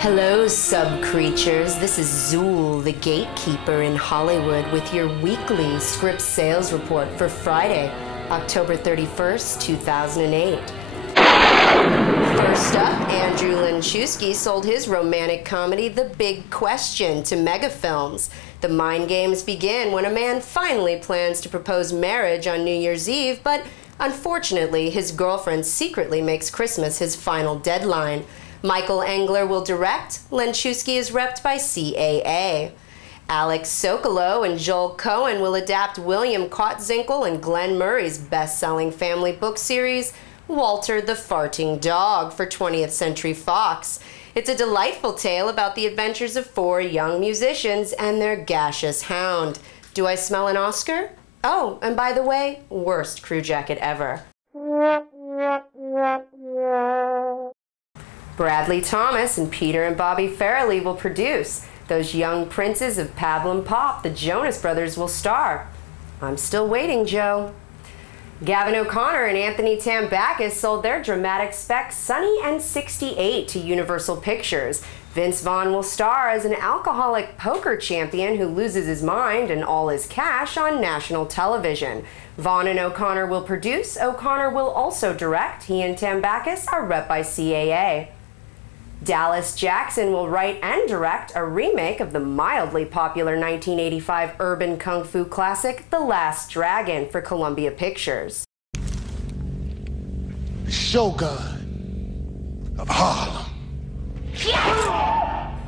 Hello, sub-creatures. This is Zool, the gatekeeper in Hollywood, with your weekly script sales report for Friday, October 31st, 2008. First up, Andrew Lenchewski sold his romantic comedy, The Big Question, to Megafilms. The mind games begin when a man finally plans to propose marriage on New Year's Eve, but unfortunately, his girlfriend secretly makes Christmas his final deadline. Michael Engler will direct. Lenchewski is repped by CAA. Alex Sokolow and Joel Cohen will adapt William Kotzinkel and Glenn Murray's best-selling family book series, Walter the Farting Dog, for 20th Century Fox. It's a delightful tale about the adventures of 4 young musicians and their gaseous hound. Do I smell an Oscar? Oh, and by the way, worst crew jacket ever. Bradley Thomas and Peter and Bobby Farrelly will produce. Those young princes of Pablum Pop, the Jonas Brothers, will star. I'm still waiting, Joe. Gavin O'Connor and Anthony Tambakis sold their dramatic spec Sunny and 68 to Universal Pictures. Vince Vaughn will star as an alcoholic poker champion who loses his mind and all his cash on national television. Vaughn and O'Connor will produce. O'Connor will also direct. He and Tambakis are rep by CAA. Dallas Jackson will write and direct a remake of the mildly popular 1985 urban kung fu classic, The Last Dragon, for Columbia Pictures. Shogun of Harlem.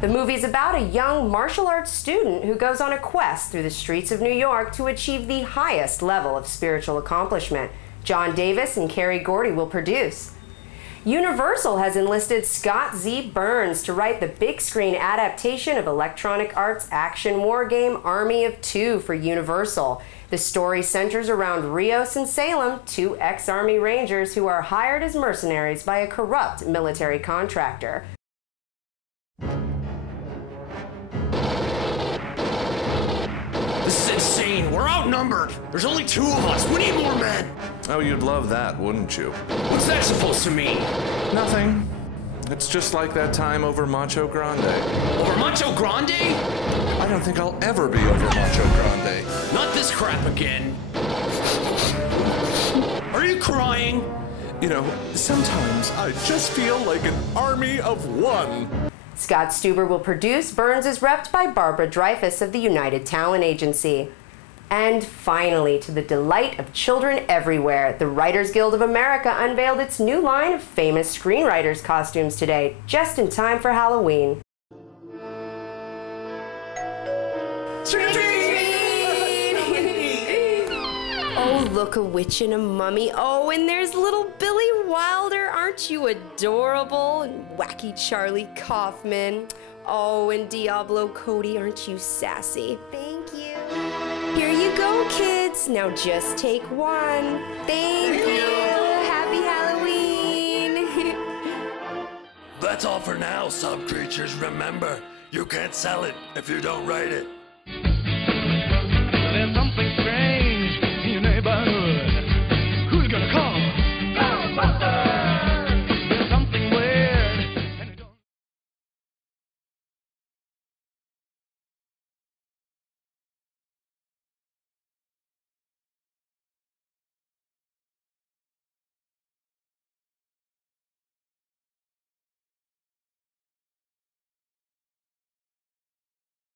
The movie's about a young martial arts student who goes on a quest through the streets of New York to achieve the highest level of spiritual accomplishment. John Davis and Carrie Gordy will produce. Universal has enlisted Scott Z. Burns to write the big screen adaptation of Electronic Arts' action war game Army of Two for Universal. The story centers around Rios and Salem, 2 ex-Army Rangers who are hired as mercenaries by a corrupt military contractor. This is insane. We're outnumbered. There's only 2 of us. We need more men. Oh, you'd love that, wouldn't you? What's that supposed to mean? Nothing. It's just like that time over Macho Grande. Over Macho Grande? I don't think I'll ever be over Macho Grande. Not this crap again. Are you crying? You know, sometimes I just feel like an army of one. Scott Stuber will produce. Burns is repped by Barbara Dreyfus of the United Talent Agency. And finally, to the delight of children everywhere, the Writers Guild of America unveiled its new line of famous screenwriters' costumes today, just in time for Halloween. Oh, look, a witch and a mummy. Oh, and there's little Billy Wilder. Aren't you adorable? And wacky Charlie Kaufman. Oh, and Diablo Cody, aren't you sassy? Thank you. Here you go, kids. Now just take one. Thank you. Happy Halloween. That's all for now, sub-creatures. Remember, you can't sell it if you don't write it.